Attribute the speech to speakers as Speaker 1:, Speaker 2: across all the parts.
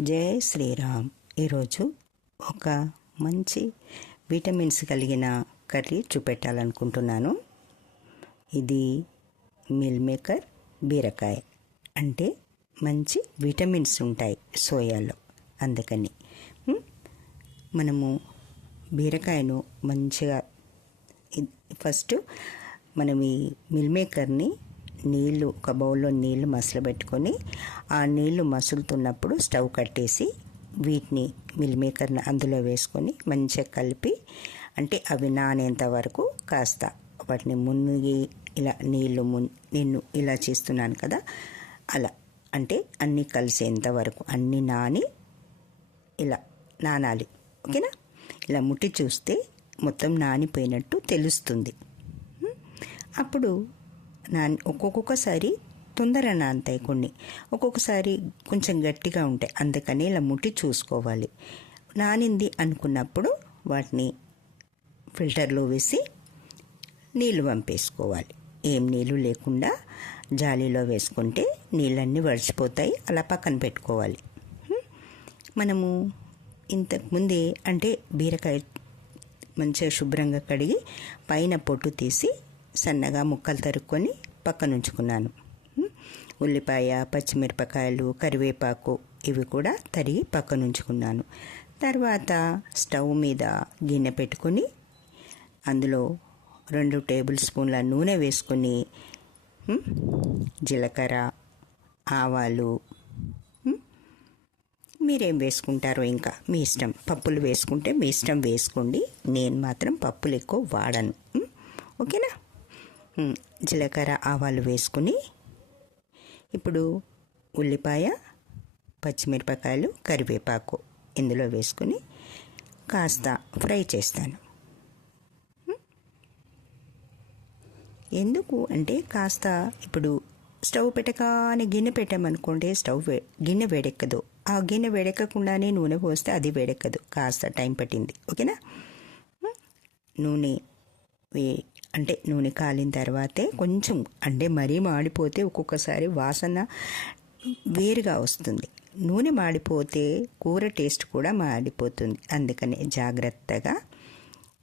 Speaker 1: జై శ్రీరామ్. ఈరోజు ఒక మంచి విటమిన్స్ కలిగిన కర్రీ చూపెట్టాలనుకుంటున్నాను. ఇది మిల్ మేకర్ బీరకాయ. అంటే మంచి విటమిన్స్ ఉంటాయి సోయాలో. అందుకని మనము బీరకాయను మంచిగా ఫస్ట్ మనం ఈ మిల్ మేకర్ని నీళ్ళు ఒక బౌల్లో నీళ్ళు మసలబెట్టుకొని ఆ నీళ్ళు మసులుతున్నప్పుడు స్టవ్ కట్టేసి వీటిని మిల్ మేకర్ని అందులో వేసుకొని మంచిగా కలిపి అంటే అవి నానేంత వరకు కాస్త వాటిని మునిగి ఇలా నీళ్ళు మున్ నేను ఇలా చేస్తున్నాను కదా అలా. అంటే అన్నీ కలిసేంత వరకు అన్నీ నాని ఇలా నానాలి. ఓకేనా? ఇలా ముట్టి చూస్తే మొత్తం నానిపోయినట్టు తెలుస్తుంది. అప్పుడు నా ఒక్కొక్కసారి తొందర నానతాయి కొన్ని. ఒక్కొక్కసారి కొంచెం గట్టిగా ఉంటాయి అందుకని ఇలా ముట్టి చూసుకోవాలి. నానింది అనుకున్నప్పుడు వాటిని ఫిల్టర్లో వేసి నీళ్ళు పంపేసుకోవాలి ఏం నీళ్ళు లేకుండా జాలీలో వేసుకుంటే నీళ్ళన్నీ వడిచిపోతాయి. అలా పక్కన పెట్టుకోవాలి. మనము ఇంతకుముందే అంటే బీరకాయ మంచిగా శుభ్రంగా కడిగి పైన పొట్టు తీసి సన్నగా ముక్కలు తరుక్కొని పక్కన ఉంచుకున్నాను ఉల్లిపాయ పచ్చిమిరపకాయలు కరివేపాకు ఇవి కూడా తరిగి పక్కన ఉంచుకున్నాను తర్వాత స్టవ్ మీద గిన్నె పెట్టుకొని అందులో రెండు టేబుల్ స్పూన్ల నూనె వేసుకొని జీలకర్ర ఆవాలు మీరేం వేసుకుంటారో ఇంకా మీ ఇష్టం. పప్పులు వేసుకుంటే మీ ఇష్టం వేసుకోండి. నేను మాత్రం పప్పులు ఎక్కువ వాడను. ఓకేనా? జీలకర్ర ఆవాలు వేసుకుని ఇప్పుడు ఉల్లిపాయ పచ్చిమిరపకాయలు కరివేపాకు ఇందులో వేసుకుని కాస్త ఫ్రై చేస్తాను. ఎందుకు అంటే కాస్త ఇప్పుడు స్టవ్ పెట్టగానే గిన్నె పెట్టామనుకోండి స్టవ్ వే గిన్నె వేడెక్కదు. ఆ గిన్నె వేడెక్కకుండానే నూనె పోస్తే అది వేడెక్కదు. కాస్త టైం పట్టింది. ఓకేనా? నూనె వే అంటే నూనె కాలిన తర్వాతే కొంచెం అంటే మరీ మాడిపోతే ఒక్కొక్కసారి వాసన వేరుగా వస్తుంది. నూనె మాడిపోతే కూర టేస్ట్ కూడా మాడిపోతుంది. అందుకని జాగ్రత్తగా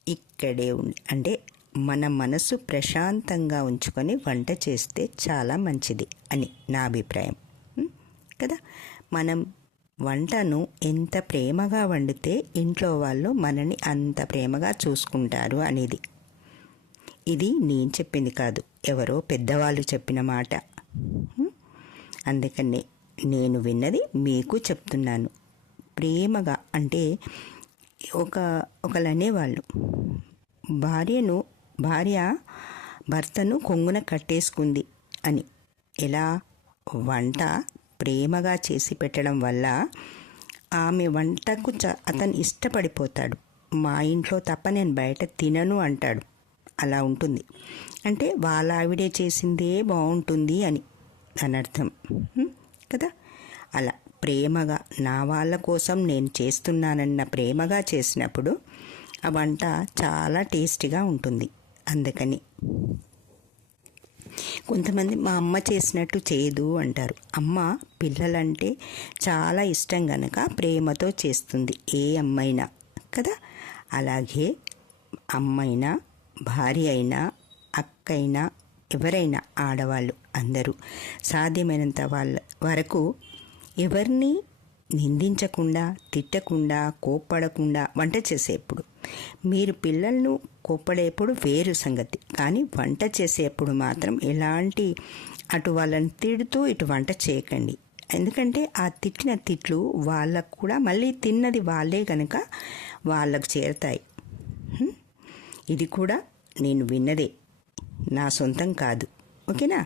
Speaker 1: ఇక్కడే ఉండి అంటే మన మనసు ప్రశాంతంగా ఉంచుకొని వంట చేస్తే చాలా మంచిది అని నా అభిప్రాయం. కదా? మనం వంటను ఎంత ప్రేమగా వండితే ఇంట్లో వాళ్ళు మనని అంత ప్రేమగా చూసుకుంటారు అనేది ఇది నేను చెప్పింది కాదు. ఎవరో పెద్దవాళ్ళు చెప్పిన మాట. అందుకనే అందుకని నేను విన్నది మీకు చెప్తున్నాను. ప్రేమగా అంటే ఒక ఒకళ్ళు అనేవాళ్ళు భార్యను భార్య భర్తను కొంగున కట్టేసుకుంది అని. ఎలా? వంట ప్రేమగా చేసి పెట్టడం వల్ల ఆమె వంటకు చ అతను ఇష్టపడిపోతాడు. మా ఇంట్లో తప్ప నేను బయట తినను అంటాడు. అలా ఉంటుంది. అంటే వాళ్ళ ఆవిడే చేసిందే బాగుంటుంది అని దాని అర్థం కదా? అలా ప్రేమగా నా వాళ్ళ కోసం నేను చేస్తున్నానన్న ప్రేమగా చేసినప్పుడు ఆ వంట చాలా టేస్టీగా ఉంటుంది అందుకని. కొంతమంది మా అమ్మ చేసినట్టు చేయదు అంటారు. అమ్మ పిల్లలంటే చాలా ఇష్టం గనక ప్రేమతో చేస్తుంది ఏ అమ్మైనా. కదా? అలాగే అమ్మైనా భార్య అయినా అక్కైనా ఎవరైనా ఆడవాళ్ళు అందరూ సాధ్యమైనంత వాళ్ళ వరకు ఎవరిని నిందించకుండా తిట్టకుండా కోప్పడకుండా వంట చేసేప్పుడు మీరు పిల్లలను కోప్పడేప్పుడు వేరు సంగతి. కానీ వంట చేసేప్పుడు మాత్రం ఎలాంటి అటు వాళ్ళని తిడుతూ ఇటు వంట చేయకండి. ఎందుకంటే ఆ తిట్టిన తిట్లు వాళ్ళకు కూడా మళ్ళీ తిన్నది వాళ్ళే కనుక వాళ్ళకు చేరుతాయి. ఇది కూడా నేను విన్నదే. నా సొంతం కాదు. ఓకేనా?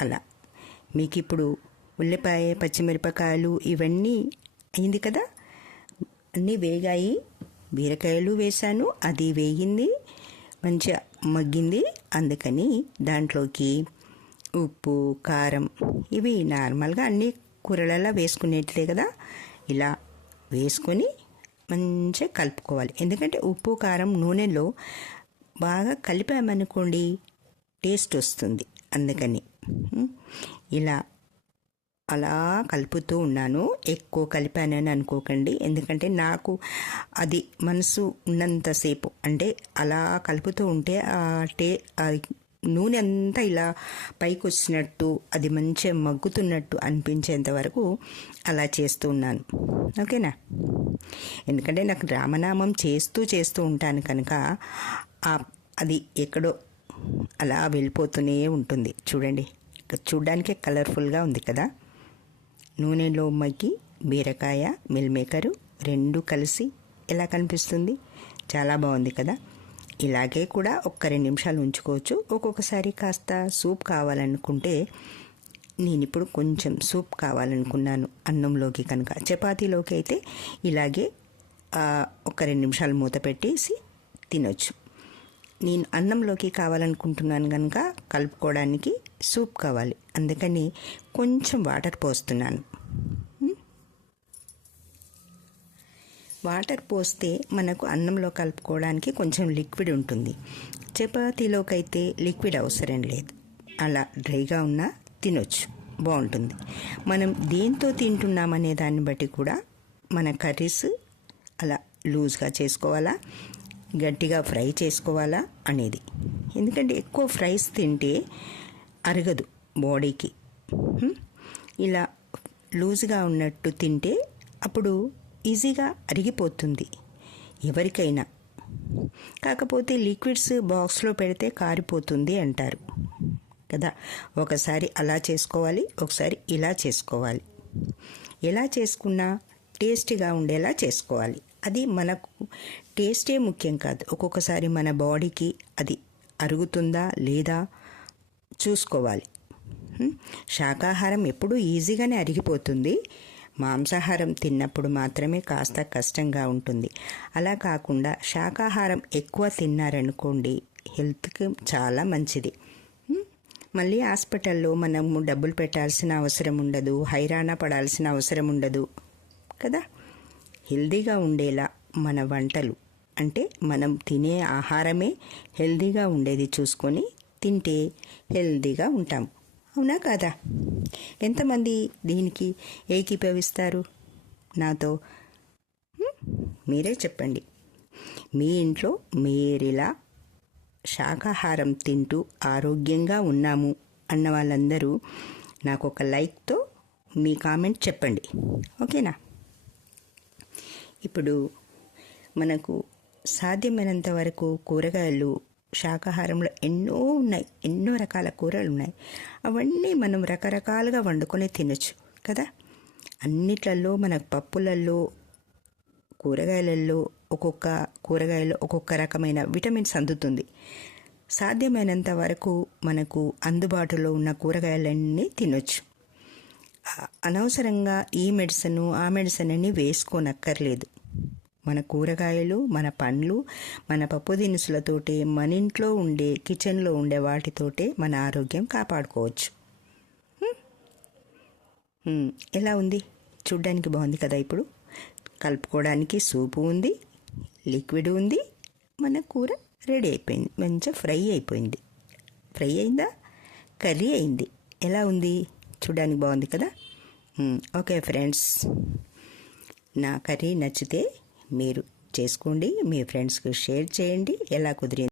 Speaker 1: అలా. మీకు ఇప్పుడు ఉల్లిపాయ పచ్చిమిరపకాయలు ఇవన్నీ అయింది కదా? అన్నీ వేగాయి. బీరకాయలు వేశాను. అది వేగింది. మంచిగా మగ్గింది. అందుకని దాంట్లోకి ఉప్పు కారం ఇవి నార్మల్గా అన్ని కూరలలో వేసుకునేటిదే కదా? ఇలా వేసుకొని మంచిగా కలుపుకోవాలి. ఎందుకంటే ఉప్పు కారం నూనెలో బాగా కలిపామనుకోండి టేస్ట్ వస్తుంది అందుకని. ఇలా అలా కలుపుతూ ఉన్నాను. ఎక్కువ కలిపానని అనుకోకండి. ఎందుకంటే నాకు అది మనసు ఉన్నంతసేపు అంటే అలా కలుపుతూ ఉంటే ఆ టే నూనె అంతా ఇలా పైకి వచ్చినట్టు అది మంచిగా మగ్గుతున్నట్టు అనిపించేంత వరకు అలా చేస్తూ ఉన్నాను. ఓకేనా? ఎందుకంటే నాకు రామనామం చేస్తూ చేస్తూ ఉంటాను కనుక అది ఎక్కడో అలా వెళ్ళిపోతూనే ఉంటుంది. చూడండి చూడడానికే కలర్ఫుల్గా ఉంది కదా? నూనెలో మగ్గి బీరకాయ మిల్ మేకరు రెండు కలిసి ఎలా కనిపిస్తుంది? చాలా బాగుంది కదా? ఇలాగే కూడా ఒక్క రెండు నిమిషాలు ఉంచుకోవచ్చు. ఒక్కొక్కసారి కాస్త సూప్ కావాలనుకుంటే నేను ఇప్పుడు కొంచెం సూప్ కావాలనుకున్నాను అన్నంలోకి కనుక. చపాతీలోకి అయితే ఇలాగే ఒక రెండు నిమిషాలు మూత పెట్టేసి తినొచ్చు. నేను అన్నంలోకి కావాలనుకుంటున్నాను కనుక కలుపుకోవడానికి సూప్ కావాలి. అందుకని కొంచెం వాటర్ పోస్తున్నాను. వాటర్ పోస్తే మనకు అన్నంలో కలుపుకోవడానికి కొంచెం లిక్విడ్ ఉంటుంది. చపాతీలోకైతే లిక్విడ్ అవసరం లేదు. అలా డ్రైగా ఉన్నా తినొచ్చు. బాగుంటుంది. మనం దేంతో తింటున్నామనే దాన్ని బట్టి కూడా మన కర్రీస్ అలా లూజ్గా చేసుకోవాలా? గట్టిగా ఫ్రై చేసుకోవాలా అనేది. ఎందుకంటే ఎక్కువ ఫ్రైస్ తింటే అరగదు బాడీకి. ఇలా లూజ్గా ఉన్నట్టు తింటే అప్పుడు ఈజీగా అరిగిపోతుంది. ఎవరికైనా. కాకపోతే లిక్విడ్స్ బాక్స్లో పెడితే కారిపోతుంది అంటారు. కదా? ఒకసారి అలా చేసుకోవాలి ఒకసారి ఇలా చేసుకోవాలి. ఎలా చేసుకున్నా టేస్టీగా ఉండేలా చేసుకోవాలి. అది మనకు టేస్టే ముఖ్యం కాదు. ఒక్కొక్కసారి మన బాడీకి అది అరుగుతుందా లేదా చూసుకోవాలి. శాకాహారం ఎప్పుడూ ఈజీగానే అరిగిపోతుంది. మాంసాహారం తిన్నప్పుడు మాత్రమే కాస్త కష్టంగా ఉంటుంది. అలా కాకుండా శాకాహారం ఎక్కువ తిన్నారనుకోండి హెల్త్కి చాలా మంచిది. మళ్ళీ హాస్పిటల్లో మనము డబ్బులు పెట్టాల్సిన అవసరం ఉండదు హైరాణ పడాల్సిన అవసరం ఉండదు కదా? హెల్దీగా ఉండేలా మన వంటలు అంటే మనం తినే ఆహారమే హెల్దీగా ఉండేది చూసుకొని తింటే హెల్దీగా ఉంటాం. అవునా కాదా? ఎంతమంది దీనికి ఏకీభవిస్తారు? నాతో. మీరే చెప్పండి. మీ ఇంట్లో మీరిలా శాకాహారం తింటూ ఆరోగ్యంగా ఉన్నాము అన్న వాళ్ళందరూ నాకు ఒక లైక్తో మీ కామెంట్ చెప్పండి. ఓకేనా? ఇప్పుడు మనకు సాధ్యమైనంత వరకు కూరగాయలు శాకాహారంలో ఎన్నో ఉన్నాయి ఎన్నో రకాల కూరలు ఉన్నాయి. అవన్నీ మనం రకరకాలుగా వండుకొని తినచ్చు కదా? అన్నిట్లలో మన పప్పులలో కూరగాయలలో ఒక్కొక్క కూరగాయలో ఒక్కొక్క రకమైన విటమిన్స్ అందుతుంది. సాధ్యమైనంత వరకు మనకు అందుబాటులో ఉన్న కూరగాయలన్నీ తినొచ్చు. అనవసరంగా ఈ మెడిసిన్ ఆ మెడిసిన్ అని వేసుకోనక్కర్లేదు. మన కూరగాయలు మన పండ్లు మన పప్పు దినుసులతోటే మన ఇంట్లో ఉండే కిచెన్లో ఉండే వాటితోటే మన ఆరోగ్యం కాపాడుకోవచ్చు. ఎలా ఉంది? చూడ్డానికి బాగుంది కదా ఇప్పుడు? కలుపుకోవడానికి సూపు ఉంది లిక్విడ్ ఉంది మన కూర రెడీ అయిపోయింది మంచిగా ఫ్రై అయిపోయింది. ఫ్రై అయిందా? కర్రీ అయింది. ఎలా ఉంది? చూడడానికి బాగుంది కదా? ఓకే ఫ్రెండ్స్ నా కర్రీ నచ్చితే మీరు చేసుకోండి మీ ఫ్రెండ్స్కి షేర్ చేయండి ఎలా కుదిరింది